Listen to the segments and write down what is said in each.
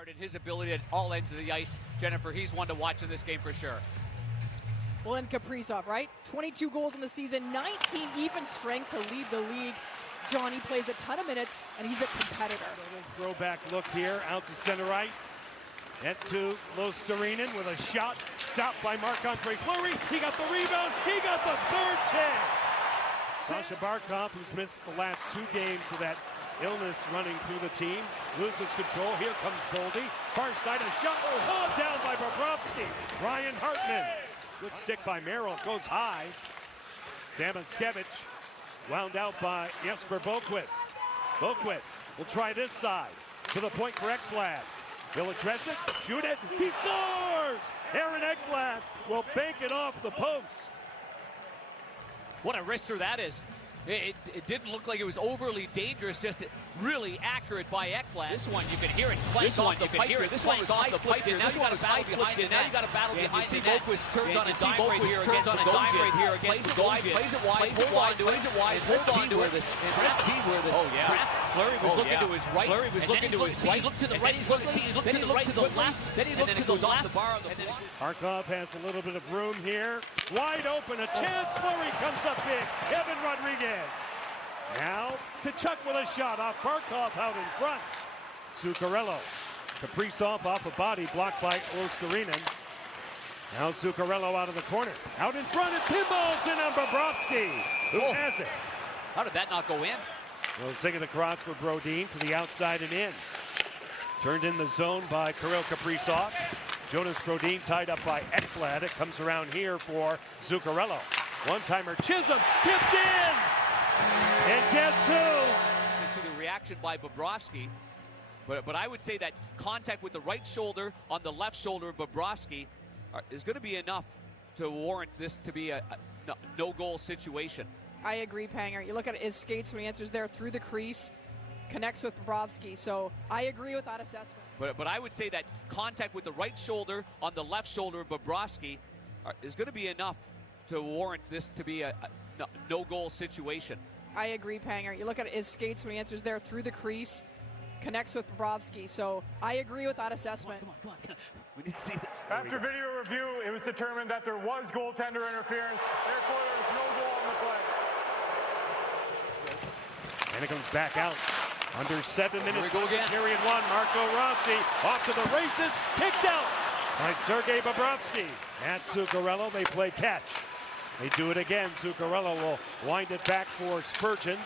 Bedard and his ability at all ends of the ice. Jennifer, he's one to watch in this game for sure. Well, and Kaprizov, right? 22 goals in the season, 19 even strength to lead the league. Johnny plays a ton of minutes, and he's a competitor. Throwback look here, out to center ice. Net to Lostarinen with a shot, stopped by Marc-Andre Fleury. He got the rebound, he got the third chance. Sasha Barkov, who's missed the last 2 games with that illness running through the team, loses control. Here comes Boldy. Far side, a shot, hauled down by Bobrovsky. Ryan Hartman. Good stick by Merrill, goes high. Samoskevich wound out by Jesper Boquist. Boquist will try this side. To the point for Ekblad. He'll address it, shoot it, he scores! Aaron Ekblad will bank it off the post. What a wrister that is. It didn't look like it was overly dangerous, just really accurate by Ekblad. This one, you can hear it clank off the pipe here. This one was off the pipe here. Now you got a battle behind it. Now you got a battle behind it. You see Boquist turns on a dime right here against the Gogin. Plays it wide, plays it wide, hold on to it. Let's see where this. Oh, yeah. Fleury was looking to his right. Fleury was looking to his right. He looked to the right. He looked to the right, to the left. Then he looked to the left. Markov has a little bit of room here. Wide open, a chance. Fleury comes up big. Evan Rodriguez. Now, Tkachuk with a shot off Barkov out in front. Zuccarello. Kaprizov off a body blocked by Lostarinen. Now Zuccarello out of the corner. Out in front, and pinballs in on Bobrovsky, who has it. How did that not go in? Well, singing across for Brodin to the outside and in. Turned in the zone by Kirill Kaprizov. Jonas Brodin tied up by Ekblad. It comes around here for Zuccarello. One-timer, Chisholm, tipped in! And guess who? The reaction by Bobrovsky. But I would say that contact with the right shoulder on the left shoulder of Bobrovsky is going to be enough to warrant this to be a no-goal situation. I agree, Panger. You look at his skates when he enters there through the crease, connects with Bobrovsky. So I agree with that assessment. But I would say that contact with the right shoulder on the left shoulder of Bobrovsky is going to be enough to warrant this to be a no-goal situation. I agree, Panger. You look at his skates when he enters there through the crease, connects with Bobrovsky. So I agree with that assessment. Come on. We need to see this. After video review, it was determined that there was goaltender interference. Therefore, there is no goal on the play. And it comes back out. Under 7 minutes. Here we go again. Period 1. Marco Rossi off to the races. Kicked out by Sergei Bobrovsky. At Zuccarello, they play catch. They do it again. Zuccarello will wind it back for Spurgeon.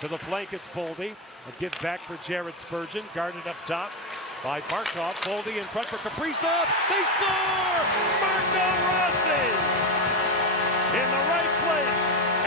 To the flank, it's Boldy. A give back for Jared Spurgeon. Guarded up top by Barkov. Boldy in front for Kaprizov. They score! Marco Rossi! In the right place,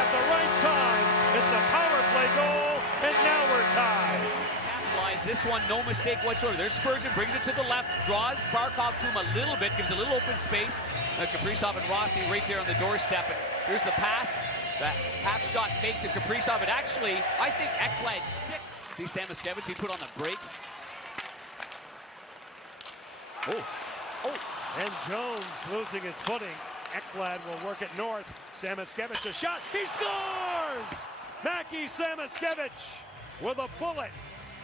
at the right time. It's a power play goal, and now we're tied. Capitalize this one, no mistake whatsoever. There's Spurgeon, brings it to the left, draws Barkov to him a little bit, gives a little open space. Kaprizov and Rossi right there on the doorstep. And here's the pass. That half-shot fake to Kaprizov. And actually, I think Ekblad stick. See Samoskevich, he put on the brakes. And Jones losing his footing. Ekblad will work it north. Samoskevich a shot. He scores! Mackie Samoskevich with a bullet.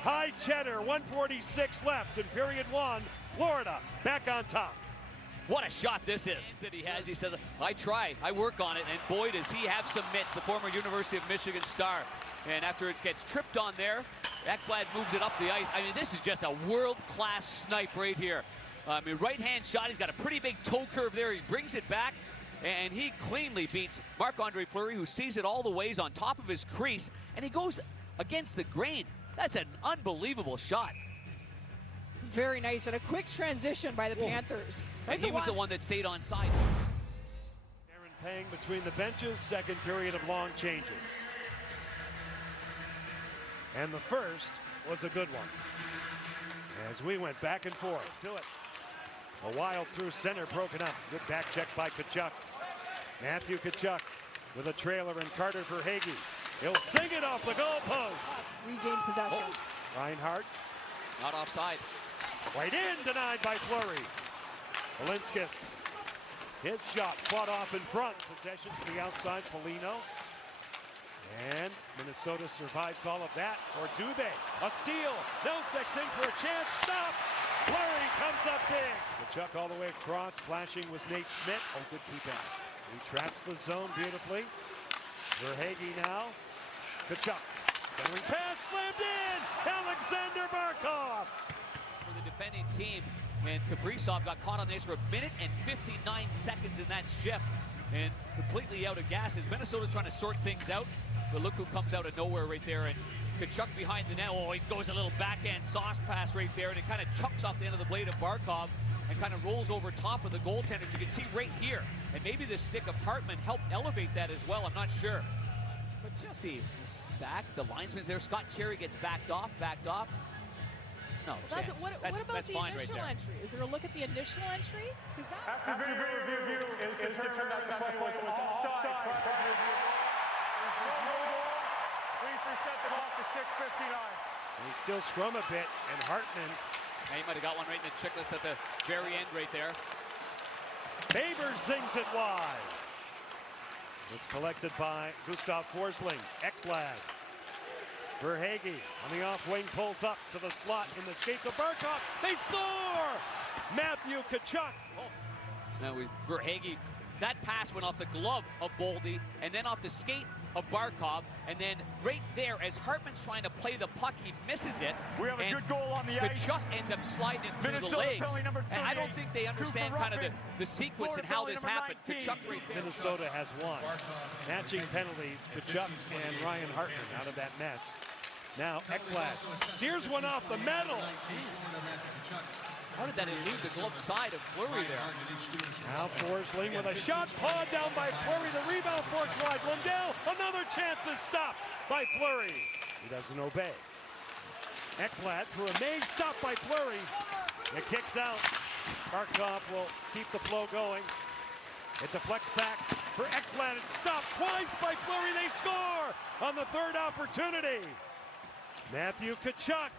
High cheddar, 1:46 left in period 1. Florida back on top. What a shot this is that he has. He says, I try, I work on it, and boy, does he have some mitts, the former University of Michigan star. And after it gets tripped on there, Ekblad moves it up the ice. I mean, this is just a world-class snipe right here. Right-hand shot, he's got a pretty big toe curve there. He brings it back, and he cleanly beats Marc-Andre Fleury, who sees it all the ways on top of his crease, and he goes against the grain. That's an unbelievable shot. Very nice, and a quick transition by the Panthers. And he was the one that stayed on side. Aaron Pang between the benches, second period of long changes. And the first was a good one. As we went back and forth to it. A wild through center broken up. Good back check by Tkachuk. Matthew Tkachuk with a trailer and Carter for Hagee. He'll sing it off the goalpost. Regains possession. Reinhardt. Not offside. Right in, denied by Fleury. Valinskis. His shot fought off in front. Possession to the outside, Foligno. And Minnesota survives all of that, or do they? A steal. Nosek's in for a chance. Stop. Fleury comes up big. Tkachuk all the way across. Flashing was Nate Schmidt. Oh, good keep out. He traps the zone beautifully. Verhaeghe now. Tkachuk. Centering pass slammed in. Alexander Barkov. For the defending team, and Kaprizov got caught on this for 1:59 in that shift, and completely out of gas as Minnesota's trying to sort things out. But look who comes out of nowhere right there, and Tkachuk behind the net. Oh, he goes a little backhand sauce pass right there, and it kind of chucks off the end of the blade of Barkov and kind of rolls over top of the goaltender. You can see right here, and maybe the stick of Hartman helped elevate that as well. I'm not sure. But just see, he's back. The linesman's there. Scott Cherry gets backed off. No, what about that's the fine initial right there. entry? Is there a look at the initial entry? After video review, it was determined that the play was offside. Please reset the clock to 6:59. They still scrum a bit, and Hartman. He might have got one right in the chicklets at the very end right there. Faber sings it wide. It's collected by Gustav Forsling. Ekblad. Verhaeghe on the off wing pulls up to the slot in the skates of Barkov. They score! Matthew Tkachuk. Now Verhaeghe, that pass went off the glove of Boldy and then off the skate of Barkov, and then right there as Hartman's trying to play the puck, he misses it. We have a good goal on the ice. Tkachuk ends up sliding it through the legs. And I don't think they understand kind of the sequence and how this happened. Tkachuk right there. Minnesota has won. Matching penalties, Tkachuk and Ryan Hartman out of that mess. Now Ekblad steers one off the metal. How did that elude the glove side of Fleury there? Now Forsling with a shot, pawed down by Fleury. The rebound forks wide. Lundell, another chance is stopped by Fleury. He doesn't obey. Ekblad through a main stop by Fleury. It kicks out. Barkov will keep the flow going. It deflects back for Ekblad. It's stopped twice by Fleury. They score on the third opportunity. Matthew Tkachuk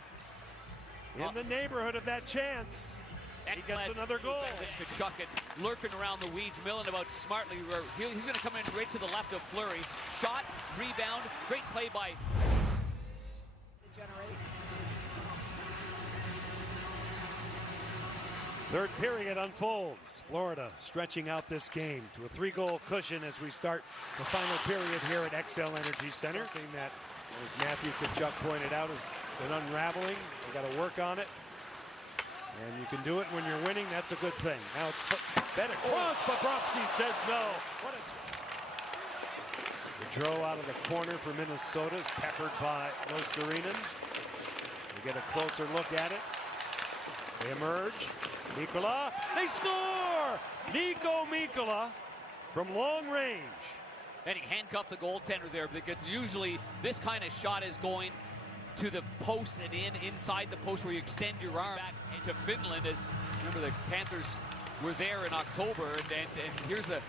in the neighborhood of that chance. He gets another goal. Tkachuk lurking around the weeds, milling about smartly. He's going to come in right to the left of Fleury. Shot, rebound, great play by... Third period unfolds. Florida stretching out this game to a 3-goal cushion as we start the final period here at XL Energy Center. Thing that, as Matthew Tkachuk pointed out, has been unraveling. They got to work on it. And you can do it when you're winning. That's a good thing. Now it's fed across. Bobrovsky says no. What a draw out of the corner for Minnesota is peppered by Losterinen. We get a closer look at it. They emerge. Mikkola. They score! Nico Mikkola from long range. And he handcuffed the goaltender there because usually this kind of shot is going to the post and inside the post where you extend your arm back into Finland. As remember, the Panthers were there in October, and here's the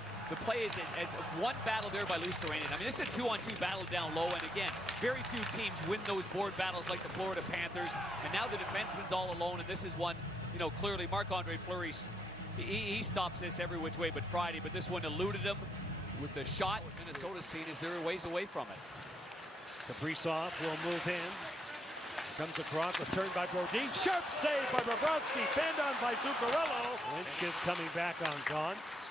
play is as one battle there by Luosterainen. I mean, this is a 2-on-2 battle down low, and again, very few teams win those board battles like the Florida Panthers. And now the defenseman's all alone, and this is one, you know, clearly Marc-Andre Fleury, he stops this every which way but Friday, but this one eluded him with the shot. Minnesota's seen as they're a ways away from it. Kaprizov will move in. Comes across, a turn by Brodin. Sharp save by Bobrovsky. Fanned on by Zuccarello. Linsk is coming back on Gauntz.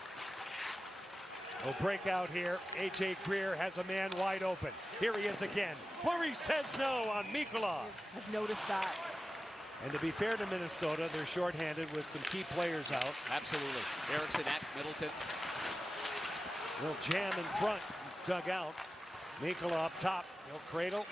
Will break out here. A.J. Greer has a man wide open. Here he is again. Fleury says no on Mikkola. I've noticed that. And to be fair to Minnesota, they're shorthanded with some key players out. Absolutely. Eriksson at Middleton. Little jam in front. It's dug out. Mikkola up top. He'll cradle.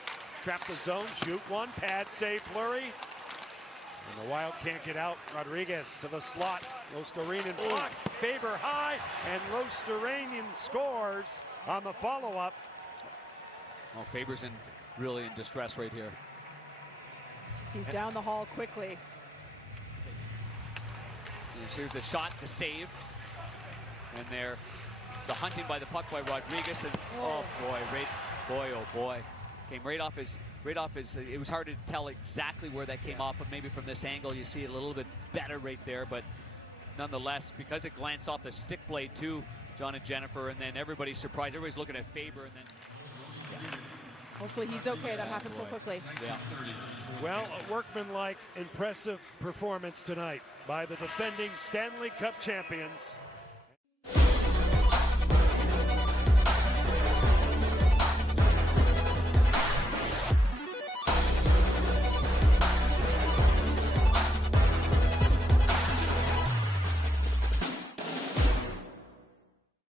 Trap the zone. Shoot one. Pad save Fleury. And the Wild can't get out. Rodriguez to the slot. Losterinen blocked. Faber high. And Losterinen scores on the follow-up. Well, Faber's really in distress right here. He's down the hall quickly. Here's the shot, the save. And there, the hunting by the puck by Rodriguez. And oh boy. Came right off his, it was hard to tell exactly where that came off, but maybe from this angle you see it a little bit better right there. But nonetheless, because it glanced off the stick blade too, John and Jennifer, and then everybody's surprised. Everybody's looking at Faber, and then Hopefully he's okay. That happened so quickly. Yeah. Well, a workmanlike, impressive performance tonight by the defending Stanley Cup champions.